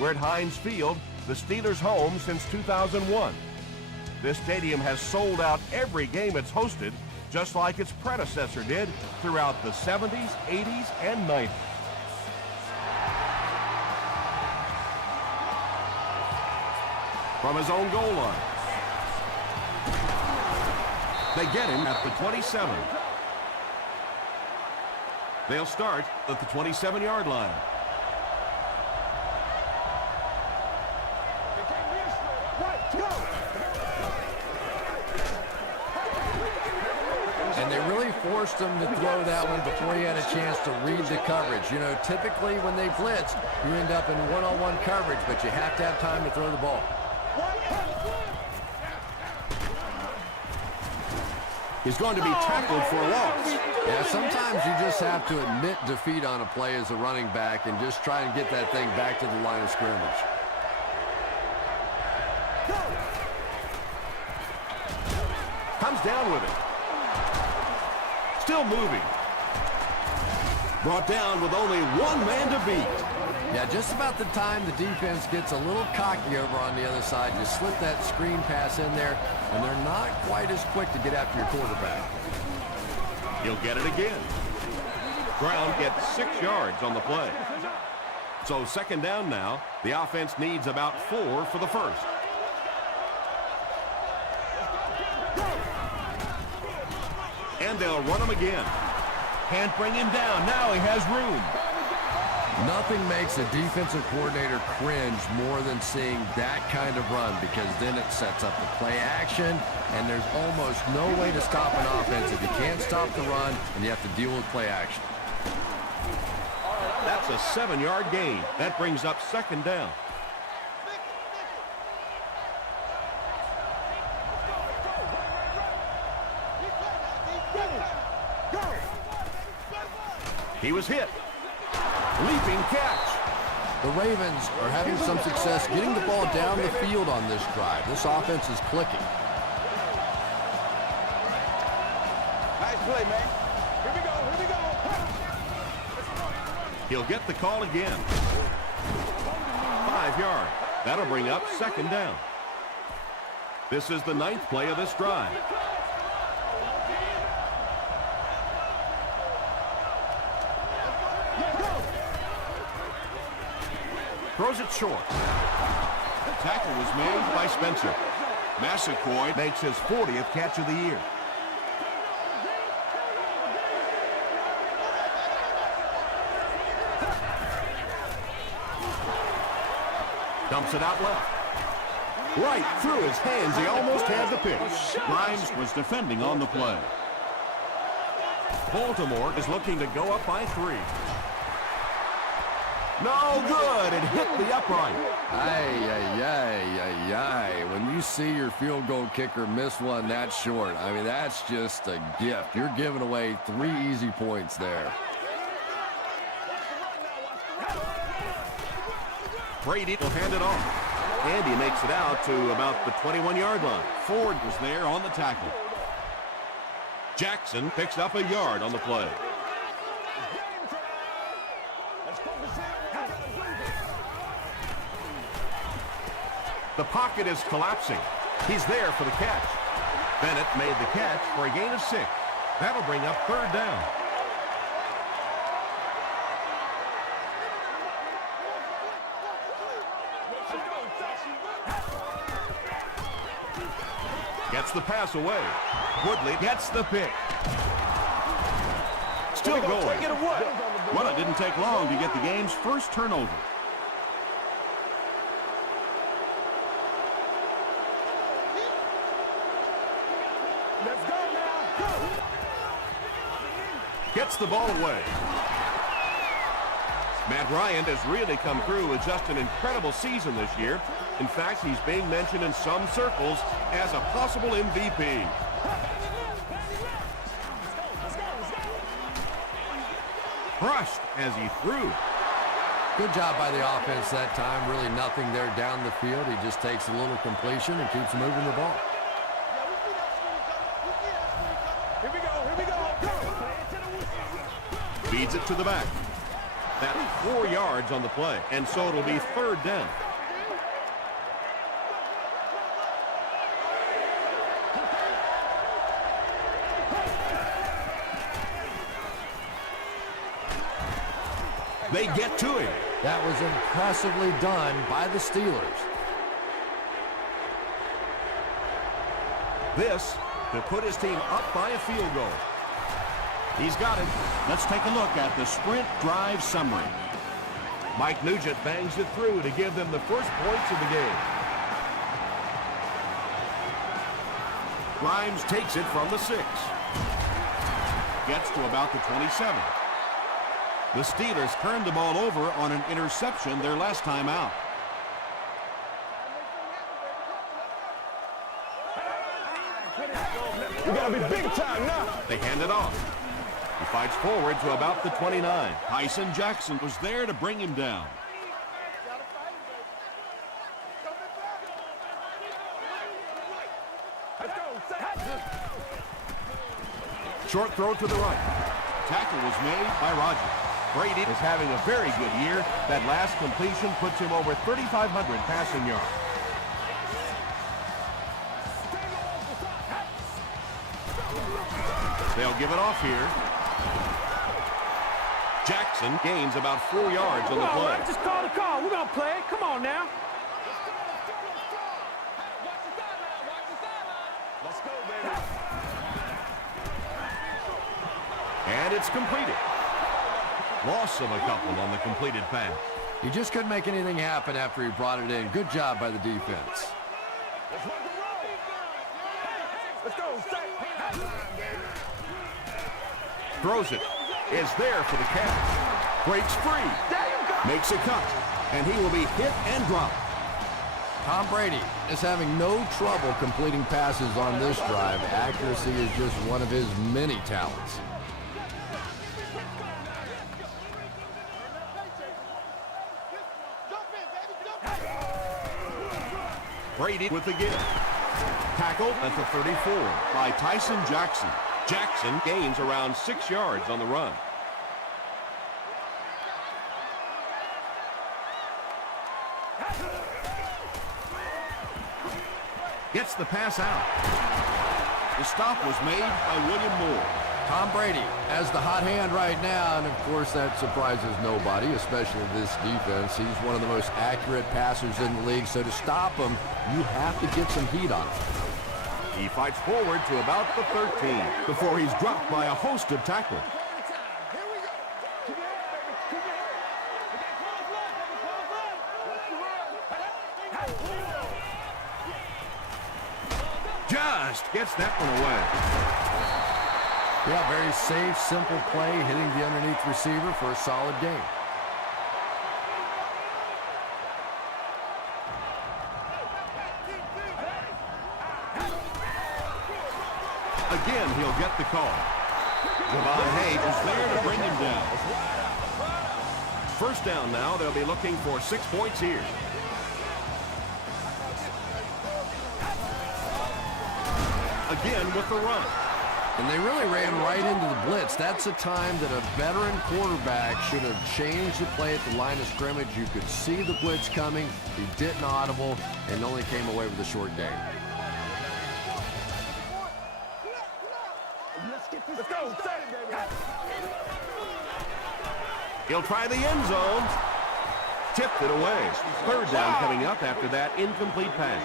We're at Heinz Field, the Steelers' home since 2001. This stadium has sold out every game it's hosted, just like its predecessor did throughout the 70s, 80s, and 90s. From his own goal line. They get him at the 27. They'll start at the 27-yard line. And they really forced him to throw that one before he had a chance to read the coverage. You know, typically when they blitz, you end up in one-on-one coverage, but you have to have time to throw the ball. He's going to be tackled for a loss. Yeah, sometimes you just have to admit defeat on a play as a running back and just try and get that thing back to the line of scrimmage. Comes down with it. Still moving. Brought down with only one man to beat. Yeah, just about the time the defense gets a little cocky over on the other side, you slip that screen pass in there, and they're not quite as quick to get after your quarterback. He'll get it again. Brown gets 6 yards on the play. So second down now. The offense needs about 4 for the first. And they'll run him again. Can't bring him down. Now he has room. Nothing makes a defensive coordinator cringe more than seeing that kind of run, because then it sets up the play action, and there's almost no way to stop an offense if you can't stop the run and you have to deal with play action. That's a 7-yard gain. That brings up second down. He was hit. Leaping catch. The Ravens are having some success getting the ball down the field on this drive. This offense is clicking. Nice play, man. Here we go, here we go. He'll get the call again. 5 yards. That'll bring up second down. This is the 9th play of this drive. Throws it short. The tackle was made by Spencer. Massaquoi makes his 40th catch of the year. Dumps it out left. Right through his hands. He almost had the pick. Grimes was defending on the play. Baltimore is looking to go up by 3. No good. It hit the upright. When you see your field goal kicker miss one that short, I mean, that's just a gift. You're giving away 3 easy points there. Brady will hand it off. Andy makes it out to about the 21-yard line. Ford was there on the tackle. Jackson picks up a yard on the play. The pocket is collapsing. He's there for the catch. Bennett made the catch for a gain of 6. That'll bring up third down. Gets the pass away. Woodley gets the pick. Still going. Well, it didn't take long to get the game's first turnover. Let's go now. Go. Gets the ball away. Matt Ryan has really come through with just an incredible season this year. In fact, he's being mentioned in some circles as a possible MVP. Crushed as he threw. Good job by the offense that time. Really nothing there down the field. He just takes a little completion and keeps moving the ball. Here we go, here we go. Go. Feeds it to the back. That's 4 yards on the play, and so it'll be 3rd down. They get to him. That was impressively done by the Steelers. This to put his team up by a field goal. He's got it. Let's take a look at the sprint drive summary. Mike Nugent bangs it through to give them the first points of the game. Grimes takes it from the 6. Gets to about the 27. The Steelers turned the ball over on an interception their last time out. We gotta be big time now. They hand it off. He fights forward to about the 29. Tyson Jackson was there to bring him down. Short throw to the right. Tackle was made by Rogers. Brady is having a very good year. That last completion puts him over 3,500 passing yards. They'll give it off here. Jackson gains about 4 yards on the play. Just call the call. We're going to play it. Come on now. Let's go, baby. And it's completed. Loss of a couple on the completed pass. He just couldn't make anything happen after he brought it in. Good job by the defense. Let's go. Throws it. Is there for the catch. Breaks free. Makes a cut. And he will be hit and dropped. Tom Brady is having no trouble completing passes on this drive. Accuracy is just one of his many talents. Brady with the give. Tackled at the 34 by Tyson Jackson. Jackson gains around 6 yards on the run. Gets the pass out. The stop was made by William Moore. Tom Brady has the hot hand right now, and of course that surprises nobody, especially this defense. He's one of the most accurate passers in the league, so to stop him, you have to get some heat on him. He fights forward to about the 13 before he's dropped by a host of tackles. Just gets that one away. Yeah, very safe, simple play, hitting the underneath receiver for a solid gain. Again, he'll get the call. Javon Hayes is there to bring him down. First down now. They'll be looking for 6 points here. Again with the run. And they really ran right into the blitz. That's a time that a veteran quarterback should have changed the play at the line of scrimmage. You could see the blitz coming. He didn't audible and only came away with a short gain. Let's go. He'll try the end zone. Tipped it away. Third down coming up after that incomplete pass.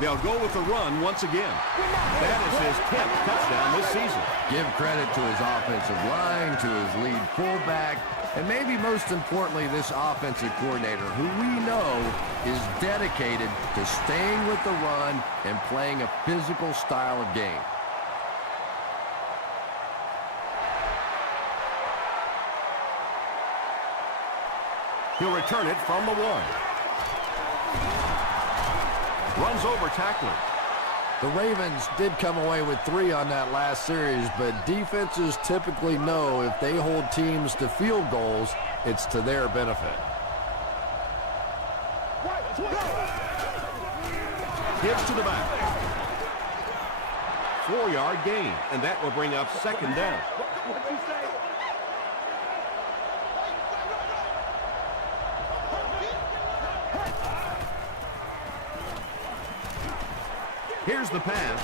They'll go with the run once again. That is his 10th touchdown this season. Give credit to his offensive line, to his lead fullback, and maybe most importantly, this offensive coordinator, who we know is dedicated to staying with the run and playing a physical style of game. He'll return it from the 1. Runs over tackler. The Ravens did come away with 3 on that last series, but defenses typically know if they hold teams to field goals, it's to their benefit. Gives to the back. 4-yard gain, and that will bring up second down. Here's the pass.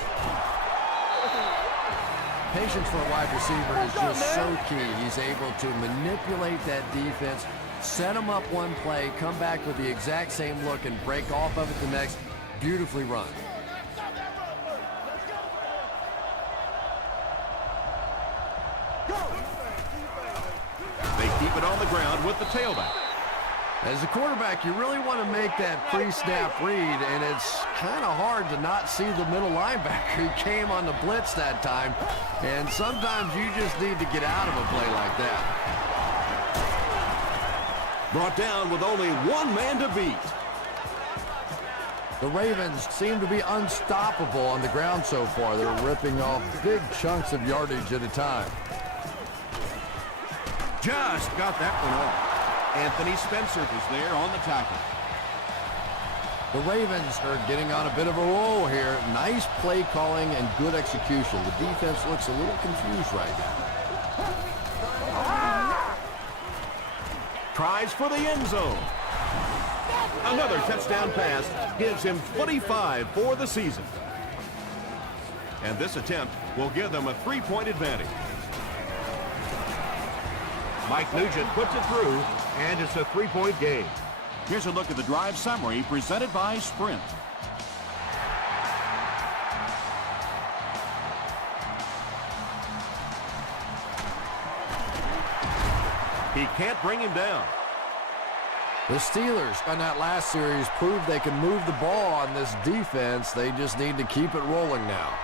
Patience for a wide receiver is just so key. He's able to manipulate that defense, set them up one play, come back with the exact same look, and break off of it the next. Beautifully run. They keep it on the ground with the tailback. As a quarterback, you really want to make that pre-snap read, and it's kind of hard to not see the middle linebacker. He came on the blitz that time, and sometimes you just need to get out of a play like that. Brought down with only one man to beat. The Ravens seem to be unstoppable on the ground so far. They're ripping off big chunks of yardage at a time. Just got that one off. Anthony Spencer was there on the tackle. The Ravens are getting on a bit of a roll here. Nice play calling and good execution. The defense looks a little confused right now. Tries for the end zone. Another touchdown pass gives him 25 for the season. And this attempt will give them a 3-point advantage. Mike Nugent puts it through, and it's a 3-point game. Here's a look at the drive summary presented by Sprint. He can't bring him down. The Steelers on that last series proved they can move the ball on this defense. They just need to keep it rolling now.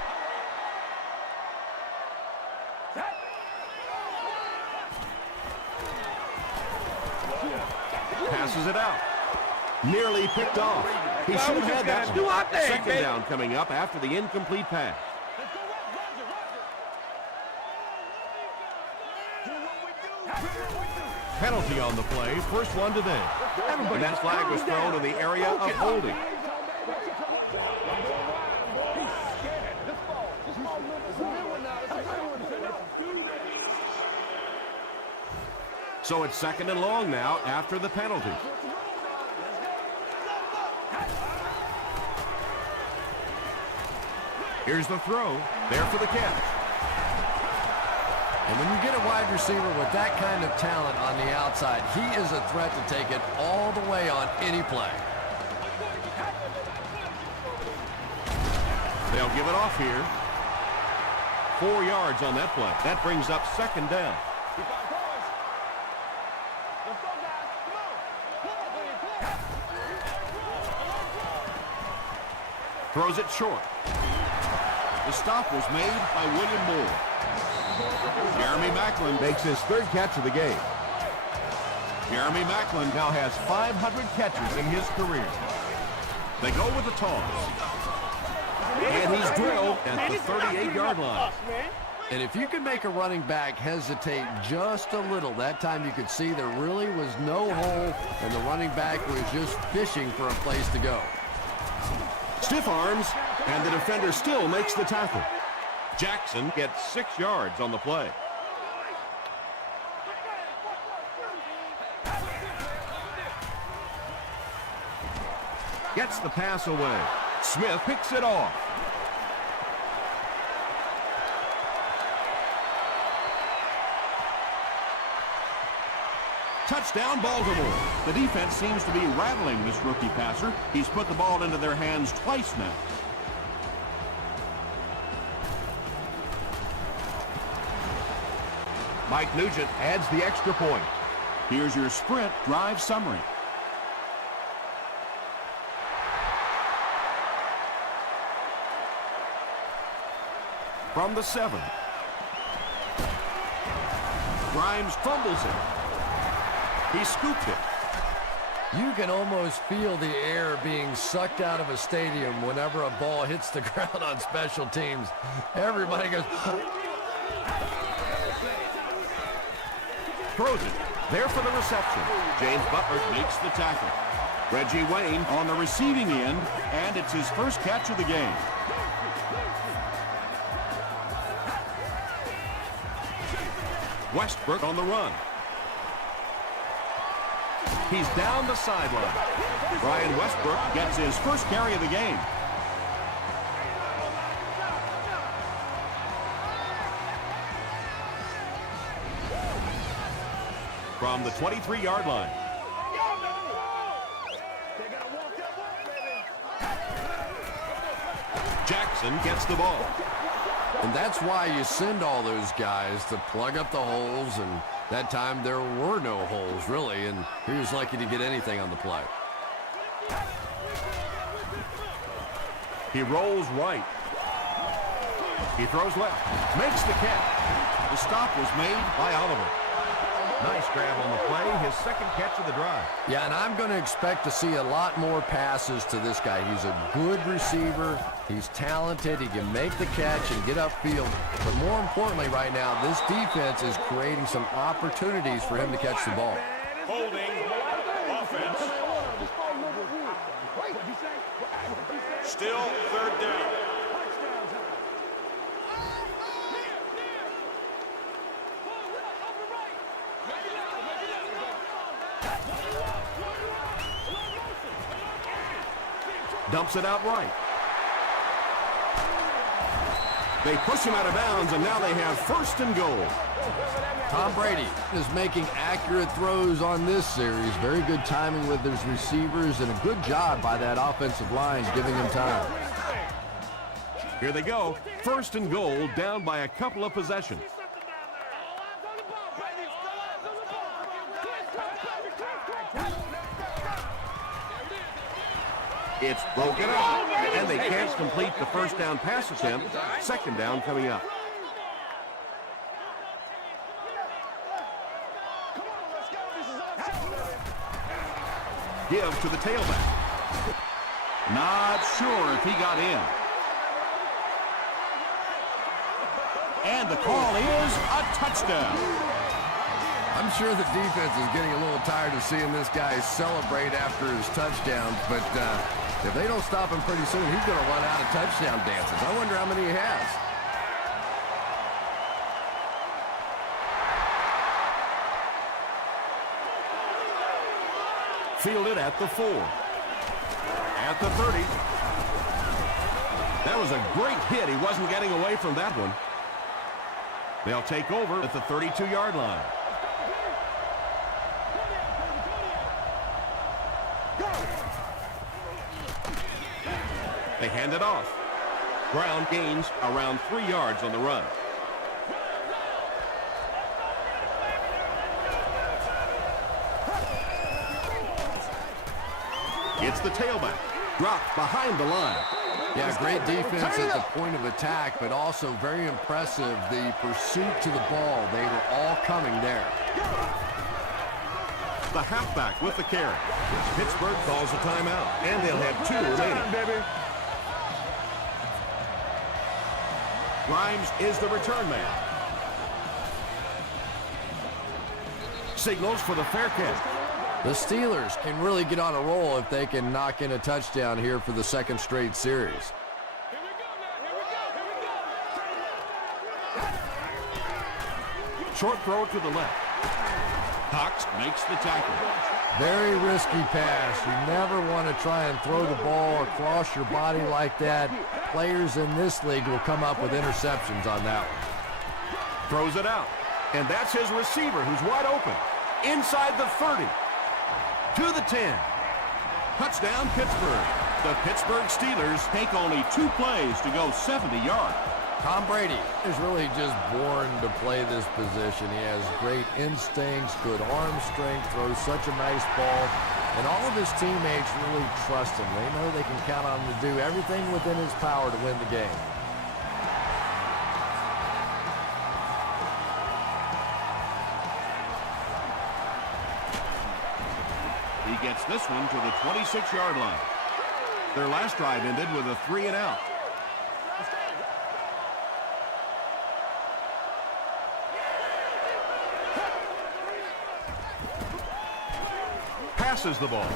Passes it out. Nearly picked off. He should have had that one. Second down coming up after the incomplete pass. Penalty on the play. First one today. And that flag was thrown in the area of holding. So it's second and long now after the penalty. Here's the throw. There for the catch. And when you get a wide receiver with that kind of talent on the outside, he is a threat to take it all the way on any play. They'll give it off here. 4 yards on that play. That brings up second down. Throws it short. The stop was made by William Moore. Jeremy Maclin Makes his third catch of the game. Jeremy Maclin Now has 500 catches in his career. They go with the toss. And he's drilled at the 38-yard line. And if you can make a running back hesitate just a little, that time you could see there really was no hole, and the running back was just fishing for a place to go. Stiff arms, and the defender still makes the tackle. Jackson gets 6 yards on the play. Gets the pass away. Smith picks it off. Touchdown, Baltimore. The defense seems to be rattling this rookie passer. He's put the ball into their hands twice now. Mike Nugent adds the extra point. Here's your Sprint drive summary. From the 7. Grimes fumbles it. He scooped it. You can almost feel the air being sucked out of a stadium whenever a ball hits the ground on special teams. Everybody goes... Throws it. There for the reception. James Butler makes the tackle. Reggie Wayne on the receiving end, and it's his first catch of the game. Westbrook on the run. He's down the sideline. Brian Westbrook gets his first carry of the game. From the 23-yard line. Jackson gets the ball. And that's why you send all those guys to plug up the holes, and that time there were no holes, really, and he was lucky to get anything on the play. He rolls right. He throws left. Makes the catch. The stop was made by Oliver. Nice grab on the play. His second catch of the drive. Yeah, and I'm going to expect to see a lot more passes to this guy. He's a good receiver. He's talented. He can make the catch and get upfield. But more importantly right now, this defense is creating some opportunities for him to catch the ball. Holding offense. Still third down. Dumps it out right. They push him out of bounds, and now they have first and goal. Tom Brady is making accurate throws on this series. Very good timing with his receivers, and a good job by that offensive line giving him time. Here they go. First and goal, down by a couple of possessions. It's broken up, and they can't complete the first down pass attempt. Second down coming up. Give to the tailback. Not sure if he got in. And the call is a touchdown. I'm sure the defense is getting a little tired of seeing this guy celebrate after his touchdowns, but if they don't stop him pretty soon, he's going to run out of touchdown dances. I wonder how many he has. Fielded at the 4. At the 30. That was a great hit. He wasn't getting away from that one. They'll take over at the 32-yard line. They hand it off. Brown gains around 3 yards on the run. It's the tailback. Dropped behind the line. Yeah, great defense at the point of attack, but also very impressive, the pursuit to the ball. They were all coming there. The halfback with the carry. Pittsburgh calls a timeout, and they'll have 2 remaining. Grimes is the return man. Signals for the fair catch. The Steelers can really get on a roll if they can knock in a touchdown here for the second straight series. Short throw to the left. Cox makes the tackle. Very risky pass. You never want to try and throw the ball across your body like that. Players in this league will come up with interceptions on that one. Throws it out. And that's his receiver who's wide open. Inside the 30. To the 10. Touchdown, Pittsburgh. The Pittsburgh Steelers take only 2 plays to go 70 yards. Tom Brady is really just born to play this position. He has great instincts, good arm strength, throws such a nice ball, and all of his teammates really trust him. They know they can count on him to do everything within his power to win the game. He gets this one to the 26-yard line. Their last drive ended with a 3-and-out. Passes the ball.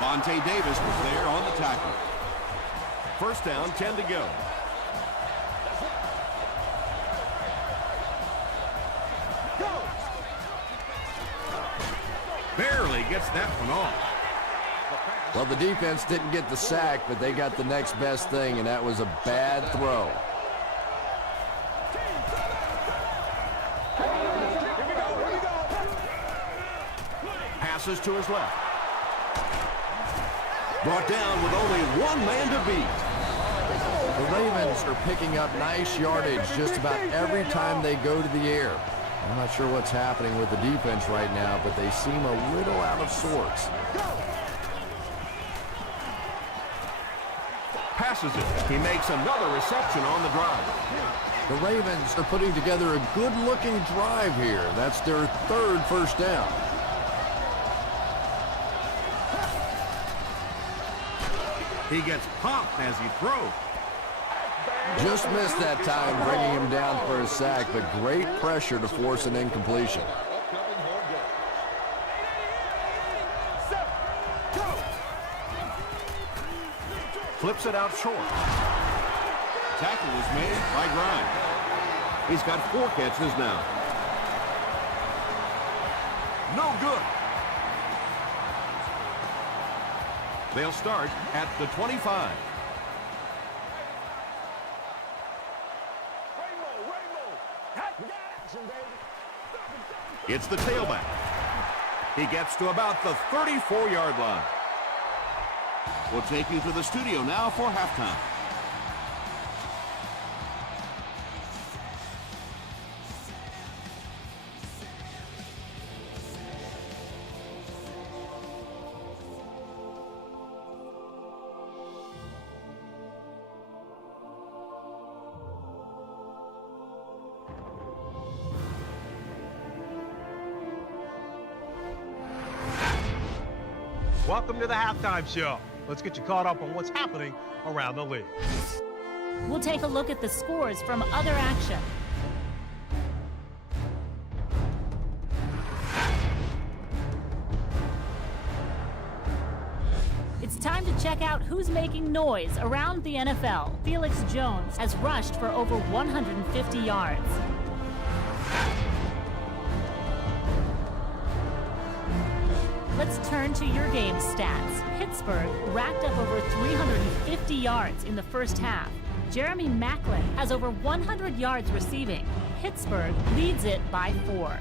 Vontae Davis was there on the tackle. First down, 10 to go. gets that one off. Well, the defense didn't get the sack, but they got the next best thing, and that was a bad throw. Passes to his left. Brought down with only one man to beat. The Ravens are picking up nice yardage just about every time they go to the air. I'm not sure what's happening with the defense right now, but they seem a little out of sorts. Passes it. He makes another reception on the drive. The Ravens are putting together a good-looking drive here. That's their third first down. He gets popped as he throws. Just missed that time, bringing him down for a sack, but great pressure to force an incompletion. Flips it out short. Tackle was made by Grimes. He's got 4 catches now. No good. They'll start at the 25. It's the tailback. He gets to about the 34-yard line. We'll take you to the studio now for halftime. Welcome to the halftime show. Let's get you caught up on what's happening around the league. We'll take a look at the scores from other action. It's time to check out who's making noise around the NFL. Felix Jones has rushed for over 150 yards. Let's turn to your game stats. Pittsburgh racked up over 350 yards in the first half. Jeremy Maclin has over 100 yards receiving. Pittsburgh leads it by 4.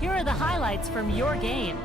Here are the highlights from your game.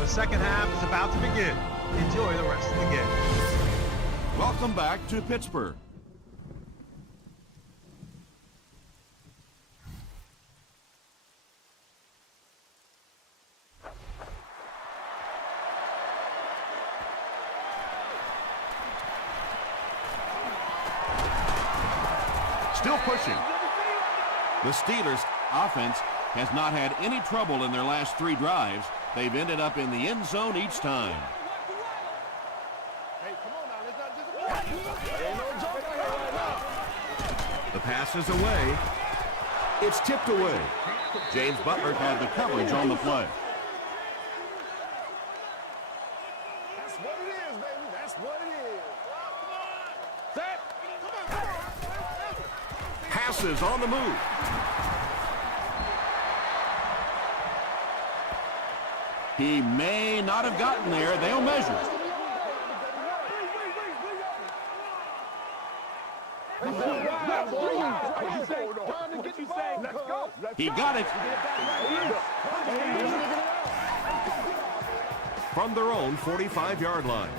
The second half is about to begin. Enjoy the rest of the game. Welcome back to Pittsburgh. Still pushing. The Steelers' offense has not had any trouble in their last 3 drives. They've ended up in the end zone each time. The pass is away. It's tipped away. James Butler had the coverage on the play. That's what it is, baby. That's what it is. Passes on the move. He may not have gotten there. They'll measure. He got it. From their own 45-yard line.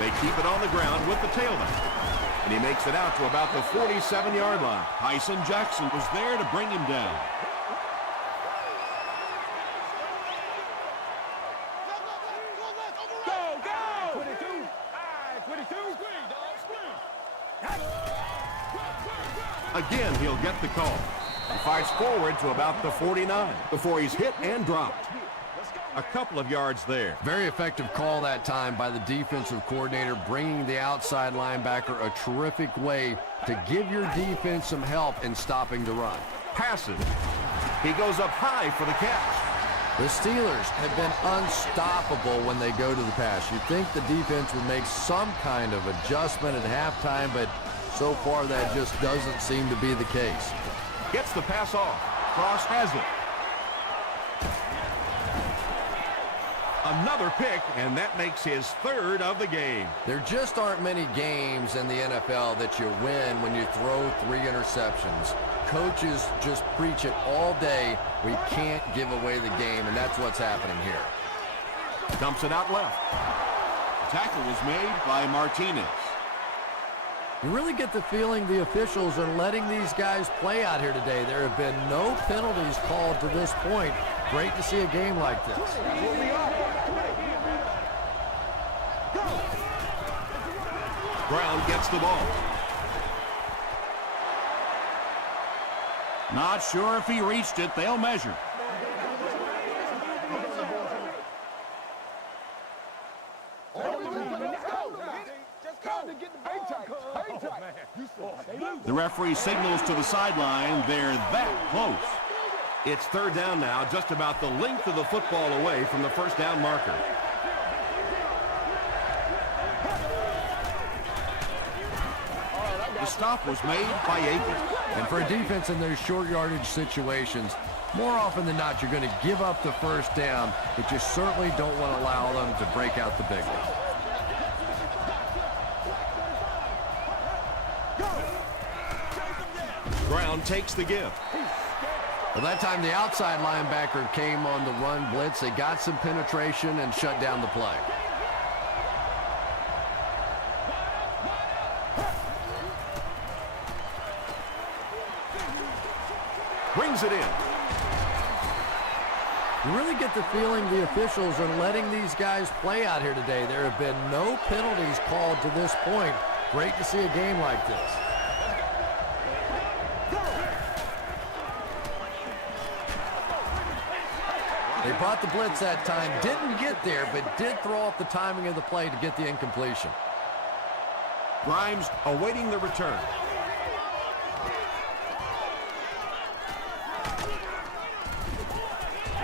They keep it on the ground with the tailback. And he makes it out to about the 47-yard line. Tyson Jackson was there to bring him down. Again, he'll get the call. He fights forward to about the 49 before he's hit and dropped. A couple of yards there. Very effective call that time by the defensive coordinator, bringing the outside linebacker a terrific way to give your defense some help in stopping the run. Passes. He goes up high for the catch. The Steelers have been unstoppable when they go to the pass. You'd think the defense would make some kind of adjustment at halftime, but so far that just doesn't seem to be the case. Gets the pass off. Cross has it. Another pick, and that makes his third of the game. There just aren't many games in the NFL that you win when you throw 3 interceptions. Coaches just preach it all day. We can't give away the game, and that's what's happening here. Dumps it out left. The tackle was made by Martinez. You really get the feeling the officials are letting these guys play out here today. There have been no penalties called to this point. Great to see a game like this. Brown gets the ball. Not sure if he reached it. They'll measure. The referee signals to the sideline. They're that close. It's third down now, just about the length of the football away from the first down marker. The stop was made by Akins. And for a defense in those short yardage situations, more often than not, you're going to give up the first down, but you certainly don't want to allow them to break out the big one. Brown takes the give. Well, that time the outside linebacker came on the run blitz. They got some penetration and shut down the play. Brings it in. You really get the feeling the officials are letting these guys play out here today. There have been no penalties called to this point. Great to see a game like this. They brought the blitz that time, didn't get there, but did throw off the timing of the play to get the incompletion. Grimes awaiting the return.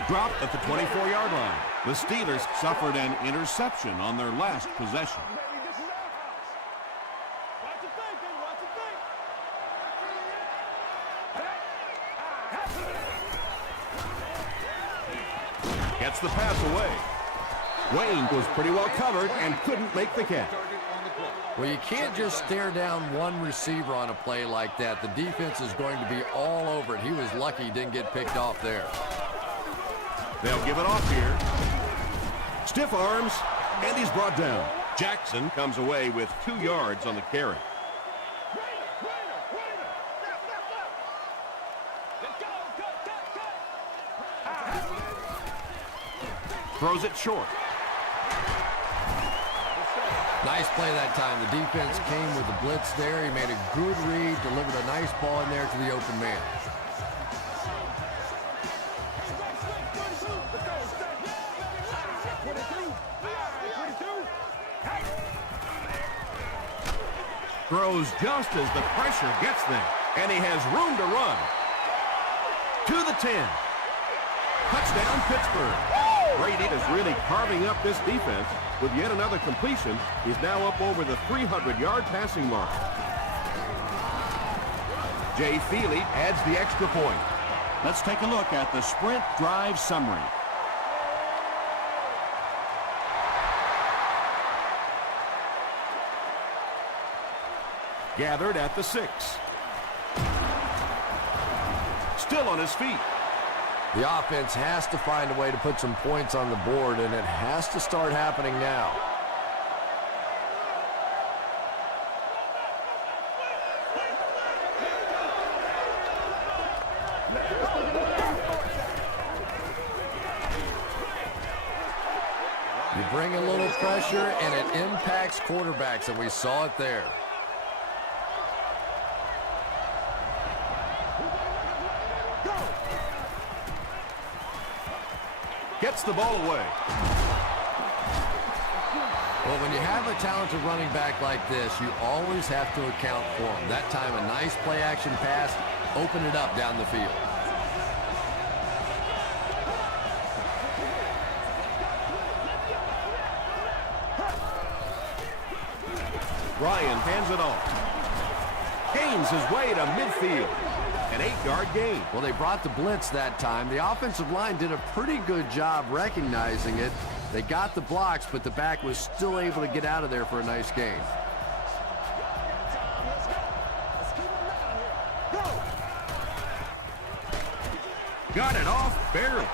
Dropped at the 24-yard line. The Steelers Suffered an interception on their last possession. gets the pass away. Wayne was pretty well covered and couldn't make the catch. Well, you can't just stare down one receiver on a play like that. The defense is going to be all over it. He was lucky he didn't get picked off there. They'll give it off here. Stiff arms, and he's brought down. Jackson comes away with 2 yards on the carry. Throws it short. Nice play that time. The defense came with the blitz there. He made a good read, delivered a nice ball in there to the open man. Throws just as the pressure gets there. And he has room to run. To the 10. Touchdown, Pittsburgh. Brady is really carving up this defense. With yet another completion, he's now up over the 300-yard passing mark. Jay Feely adds the extra point. Let's take a look at the sprint drive summary. Gathered at the 6. Still on his feet. The offense has to find a way to put some points on the board, and it has to start happening now. pressure, and it impacts quarterbacks, and we saw it there. Gets the ball away. Well, when you have a talented running back like this, you always have to account for him. That time, a nice play-action pass, open it up down the field. Ryan hands it off. Gains his way to midfield. An 8-yard gain. Well, they brought the blitz that time. The offensive line did a pretty good job recognizing it. They got the blocks, but the back was still able to get out of there for a nice gain. Got it off barely.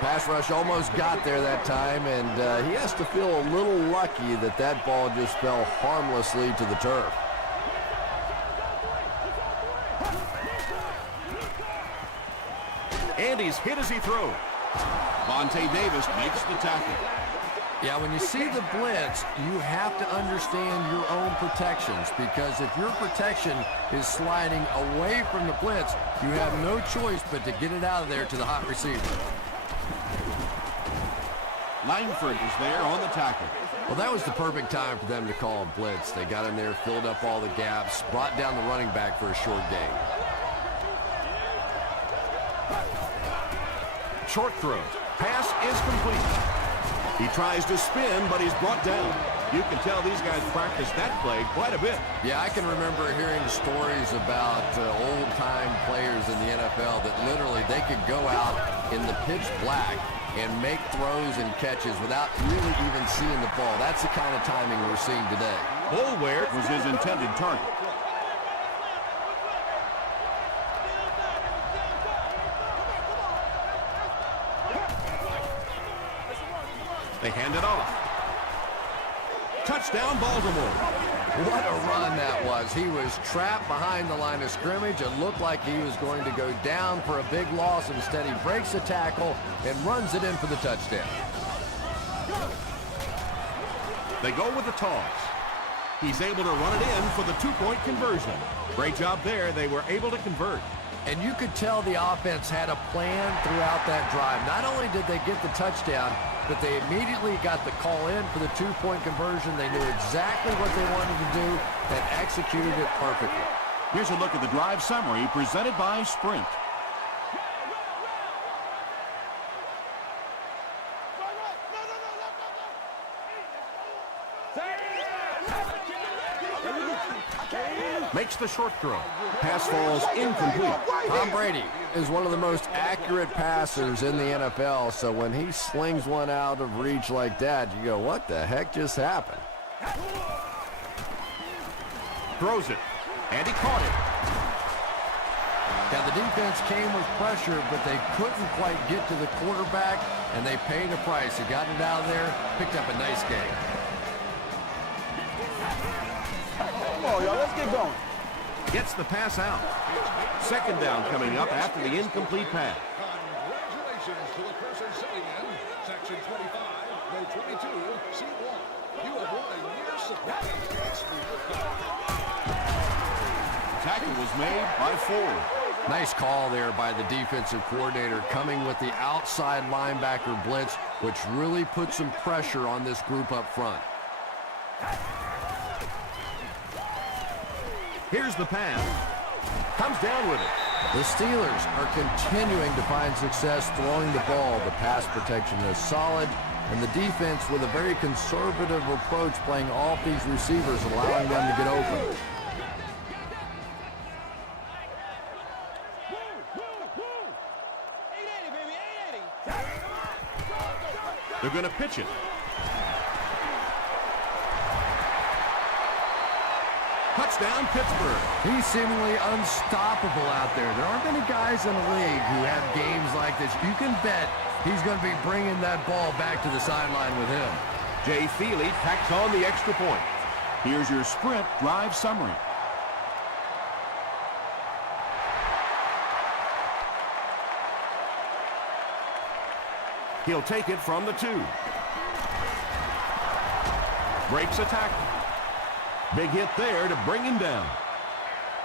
Pass rush almost got there that time, and he has to feel a little lucky that that ball just fell harmlessly to the turf. And he's hit as he throws. Vontae Davis makes the tackle. Yeah, when you see the blitz, you have to understand your own protections, because if your protection is sliding away from the blitz, you have no choice but to get it out of there to the hot receiver. Langford is there on the tackle. Well, that was the perfect time for them to call a blitz. They got in there, filled up all the gaps, brought down the running back for a short gain. Short throw. Pass is complete. He tries to spin, but he's brought down. You can tell these guys practice that play quite a bit. Yeah, I can remember hearing stories about old-time players in the NFL that literally they could go out in the pitch black and make throws and catches without really even seeing the ball. That's the kind of timing we're seeing today. Boulware was his intended target. They hand it off. Touchdown, Baltimore. What a run that was. He was trapped behind the line of scrimmage. It looked like he was going to go down for a big loss. Instead, he breaks the tackle and runs it in for the touchdown. They go with the toss. He's able to run it in for the two-point conversion. Great job there. They were able to convert. And you could tell the offense had a plan throughout that drive. Not only did they get the touchdown, but they immediately got the call in for the two-point conversion. They knew exactly what they wanted to do and executed it perfectly. Here's a look at the drive summary presented by Sprint. Makes the short throw. Pass falls incomplete. Tom Brady is one of the most accurate passers in the NFL, so when he slings one out of reach like that, you go, what the heck just happened? Throws it. And he caught it. Now, the defense came with pressure, but they couldn't quite get to the quarterback, and they paid a price. He got it out of there, picked up a nice gain. Come on, y'all, let's get going. Gets the pass out. Second down coming up after the incomplete pass. Congratulations to the person sitting in Section 25, row 22, Seat 1. You have won a year's supply of gas for your car. Tackle was made by Ford. Nice call there by the defensive coordinator, coming with the outside linebacker blitz, which really put some pressure on this group up front. Here's the pass. Comes down with it. The Steelers are continuing to find success throwing the ball. The pass protection is solid, and the defense with a very conservative approach playing off these receivers, allowing them to get open. They're going to pitch it. Touchdown, Pittsburgh. He's seemingly unstoppable out there. There aren't many guys in the league who have games like this. You can bet he's going to be bringing that ball back to the sideline with him. Jay Feely tacks on the extra point. Here's your Sprint drive summary. He'll take it from the 2. Breaks a tackle. Big hit there to bring him down.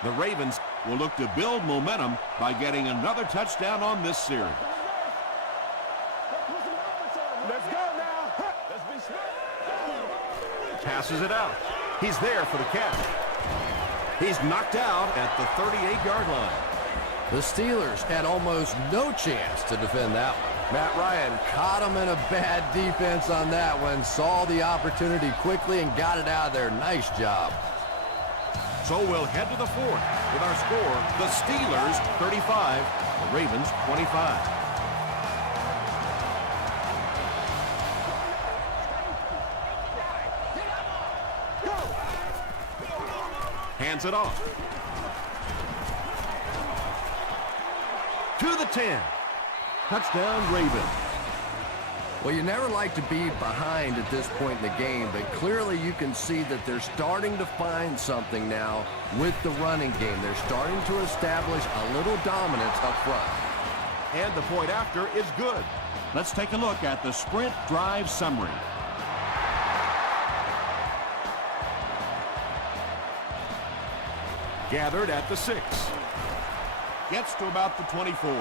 The Ravens will look to build momentum by getting another touchdown on this series. Let's go now. Let's be smart. Passes it out. He's there for the catch. He's knocked out at the 38-yard line. The Steelers had almost no chance to defend that one. Matt Ryan caught him in a bad defense on that one, saw the opportunity quickly and got it out of there. Nice job. So we'll head to the fourth with our score, the Steelers 35, the Ravens 25. Hands it off. To the 10. Touchdown, Ravens. Well, you never like to be behind at this point in the game, but clearly you can see that they're starting to find something now with the running game. They're starting to establish a little dominance up front. And the point after is good. Let's take a look at the sprint drive summary. Gathered at the 6. Gets to about the 24.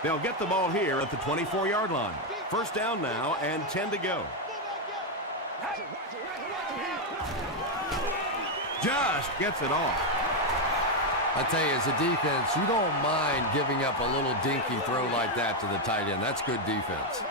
They'll get the ball here at the 24-yard line. First down now and 10 to go. Just gets it off. I tell you, as a defense, you don't mind giving up a little dinky throw like that to the tight end. That's good defense.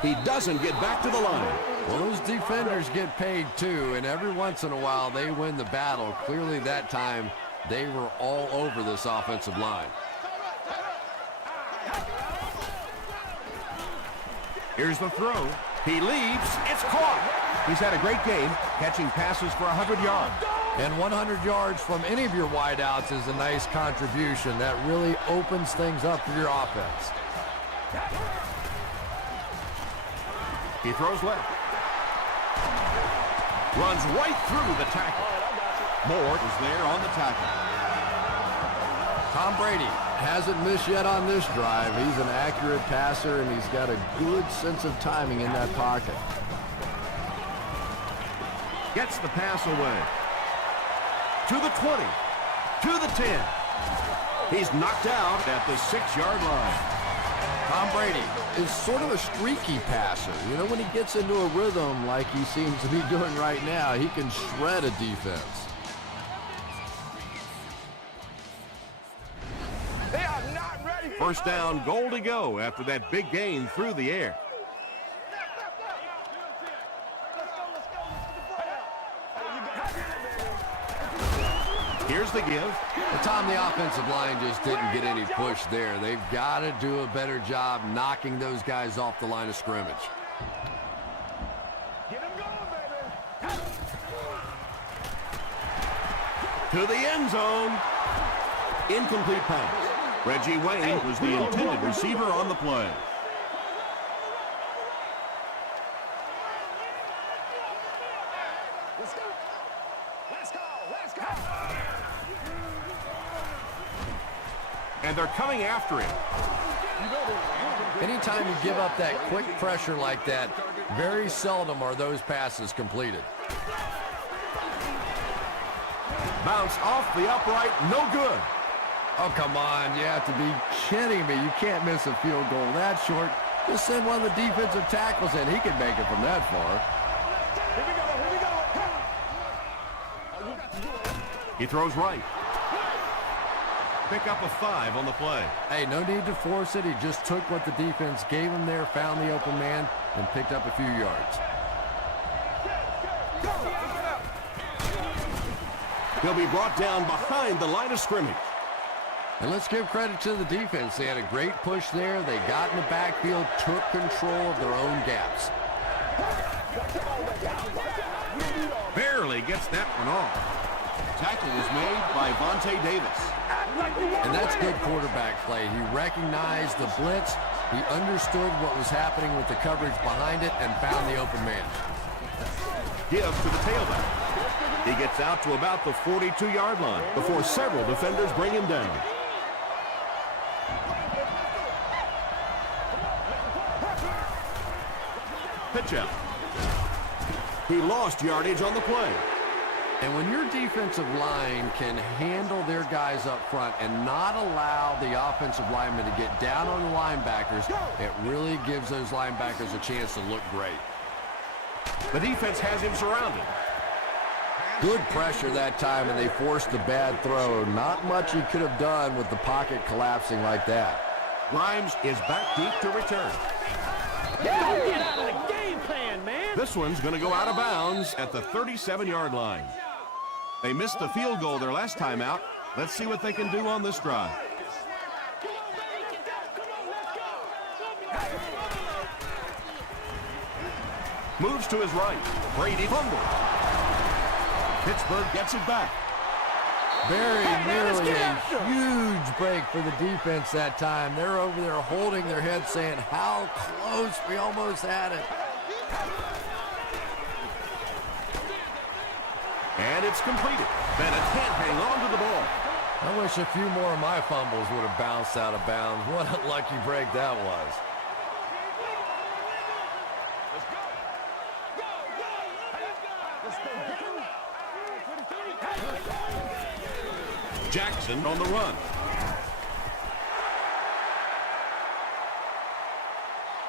He doesn't get back to the line. Well, those defenders get paid too, and every once in a while they win the battle. Clearly that time they were all over this offensive line. Here's the throw. He leaps. It's caught. He's had a great game, catching passes for 100 yards. And 100 yards from any of your wideouts is a nice contribution. That really opens things up for your offense. He throws left. Runs right through the tackle. Moore is there on the tackle. Tom Brady hasn't missed yet on this drive. He's an accurate passer, and he's got a good sense of timing in that pocket. Gets the pass away. To the 20. To the 10. He's knocked out at the 6-yard line. Tom Brady is sort of a streaky passer. You know, when he gets into a rhythm like he seems to be doing right now, he can shred a defense. They are not ready. First down, goal to go after that big gain through the air. Here's the give. Well, Tom, the offensive line just didn't get any push there. They've got to do a better job knocking those guys off the line of scrimmage. Get him going, baby. To the end zone. Incomplete pass. Reggie Wayne was the intended receiver on the play. Let's go. Let's go. Let's go. And they're coming after him. Anytime you give up that quick pressure like that, very seldom are those passes completed. Bounce off the upright, no good. Oh, come on. You have to be kidding me. You can't miss a field goal that short. Just send one of the defensive tackles in. He can make it from that far. He throws right. Pick up a 5 on the play. Hey, no need to force it. He just took what the defense gave him there, found the open man, and picked up a few yards. He'll be brought down behind the line of scrimmage. And let's give credit to the defense. They had a great push there. They got in the backfield, took control of their own gaps. Barely gets that one off. Tackle was made by Vontae Davis. And that's good quarterback play. He recognized the blitz. He understood what was happening with the coverage behind it and found the open man. Give to the tailback. He gets out to about the 42-yard line before several defenders bring him down. Pitch out. He lost yardage on the play. And when your defensive line can handle their guys up front and not allow the offensive linemen to get down on the linebackers, it really gives those linebackers a chance to look great. The defense has him surrounded. Good pressure that time, and they forced the bad throw. Not much he could have done with the pocket collapsing like that. Grimes is back deep to return. Don't get out of the game plan, man. This one's going to go out of bounds at the 37-yard line. They missed the field goal their last time out. Let's see what they can do on this drive. Moves to his right. Brady fumbles. Pittsburgh gets it back. Very nearly a huge break for the defense that time. They're over there holding their head saying, how close, we almost had it. And it's completed. Bennett can't hang on to the ball. I wish a few more of my fumbles would have bounced out of bounds. What a lucky break that was. Jackson on the run.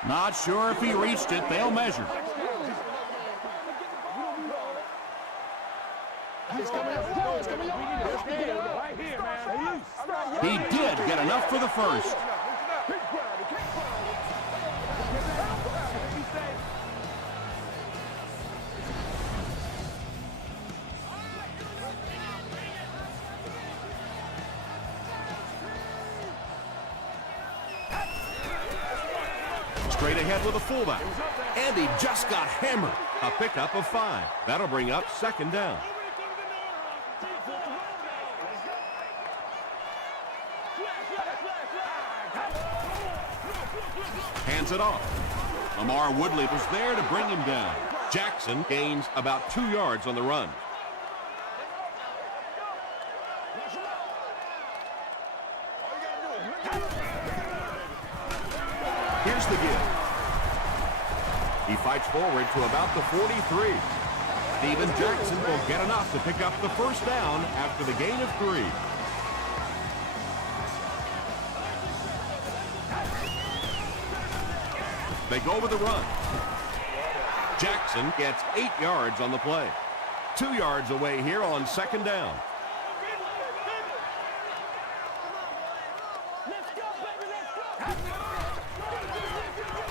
Not sure if he reached it. They'll measure. He did get enough for the first. Straight ahead with a fullback. And he just got hammered. A pickup of 5. That'll bring up second down. Hands it off. Lamar Woodley was there to bring him down. Jackson gains about 2 yards on the run. Here's the give. He fights forward to about the 43. Steven Jackson will get enough to pick up the first down after the gain of 3. They go with the run. Jackson gets 8 yards on the play. 2 yards away here on second down.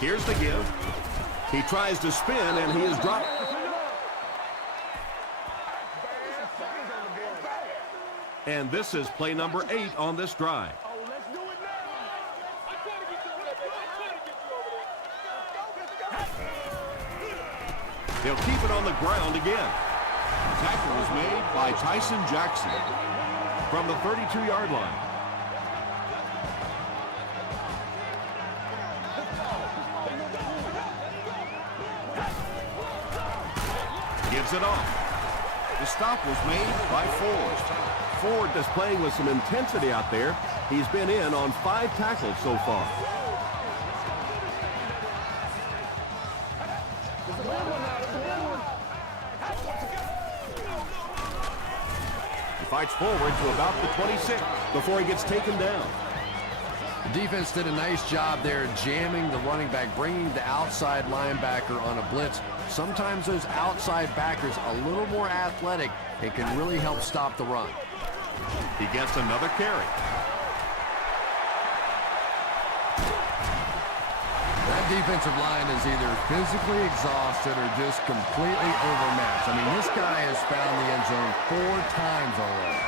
Here's the give. He tries to spin, and he is dropped. And this is play number 8 on this drive. They'll keep it on the ground again. Tackle was made by Tyson Jackson from the 32-yard line. Gives it off. The stop was made by Ford. Ford is playing with some intensity out there. He's been in on 5 tackles so far. He fights forward to about the 26 before he gets taken down. The defense did a nice job there jamming the running back, bringing the outside linebacker on a blitz. Sometimes those outside backers a little more athletic. It can really help stop the run. He gets another carry. That defensive line is either physically exhausted or just completely overmatched. I mean, this guy has found the end zone 4 times already.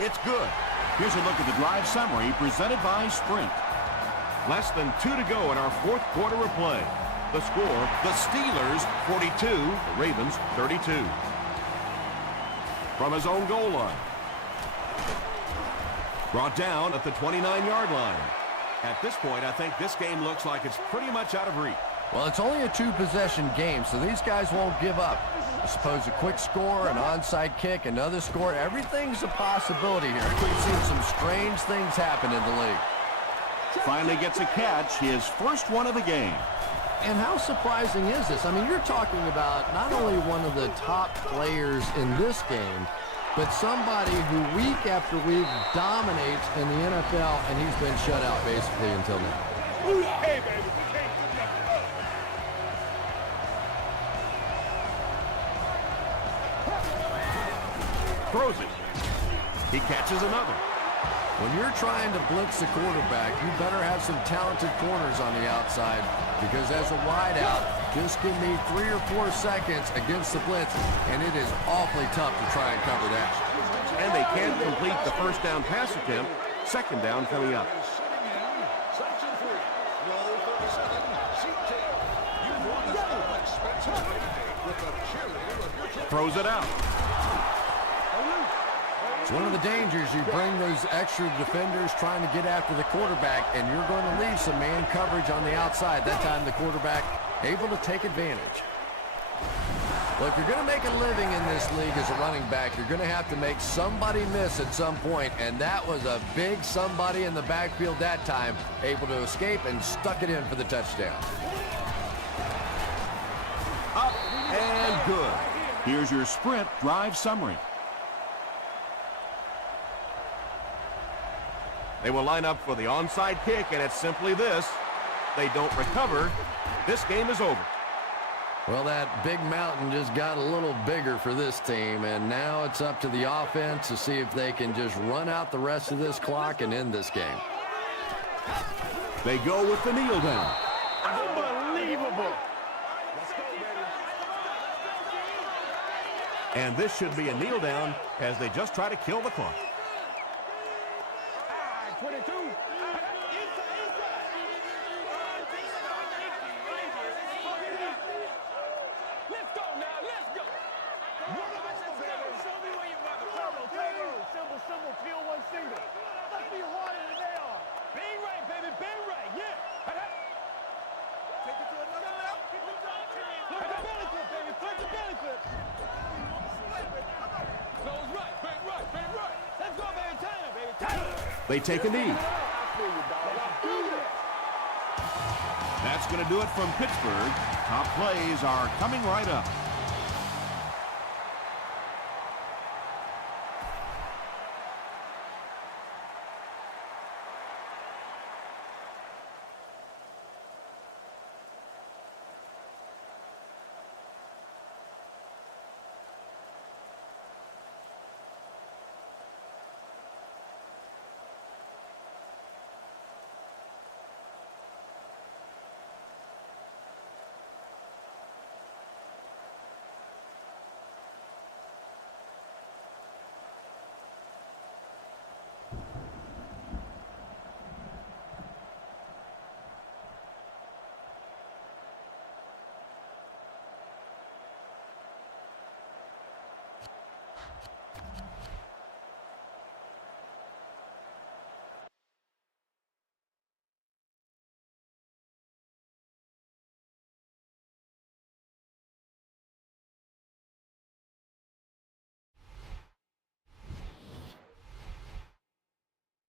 It's good. Here's a look at the drive summary presented by Sprint. Less than 2 to go in our 4th quarter of play. The score, the Steelers 42, the Ravens 32. From his own goal line. Brought down at the 29-yard line. At this point, I think this game looks like it's pretty much out of reach. Well, it's only a two-possession game, so these guys won't give up. I suppose a quick score, an onside kick, another score, everything's a possibility here. We've seen some strange things happen in the league. Finally gets a catch, his first one of the game. And how surprising is this? I mean, you're talking about not only one of the top players in this game, but somebody who week after week dominates in the NFL, and he's been shut out basically until now. Hey, baby. Throws it. He catches another. When you're trying to blitz the quarterback, you better have some talented corners on the outside, because as a wideout, just give me 3 or 4 seconds against the blitz, and it is awfully tough to try and cover that. And they can't complete the first down pass attempt. Second down coming up. Sitting in, section 3, row 37, seat 10. You've won this all-expensive play today with the cheerleader of your choice. Throws it out. It's one of the dangers. You bring those extra defenders trying to get after the quarterback, and you're going to leave some man coverage on the outside. That time the quarterback able to take advantage. Well, if you're going to make a living in this league as a running back, you're going to have to make somebody miss at some point, and that was a big somebody in the backfield that time, able to escape and stuck it in for the touchdown. Up and good. Here's your sprint drive summary. They will line up for the onside kick, and it's simply this. They don't recover. This game is over. Well, that big mountain just got a little bigger for this team, and now it's up to the offense to see if they can just run out the rest of this clock and end this game. They go with the kneel down. Unbelievable. And this should be a kneel down as they just try to kill the clock. 22. Let's go now. Let's go. Show me where your mother. Symbol, field one single. Let's be harder than they are. Bang right, baby. Bang right. Yeah. Take it to another level. Punch the belly clip, baby. Punch the belly clip. Close right. Bang right. Bang right. Let's go, baby. Time, baby. Time. They take a knee. That's going to do it from Pittsburgh. Top plays are coming right up.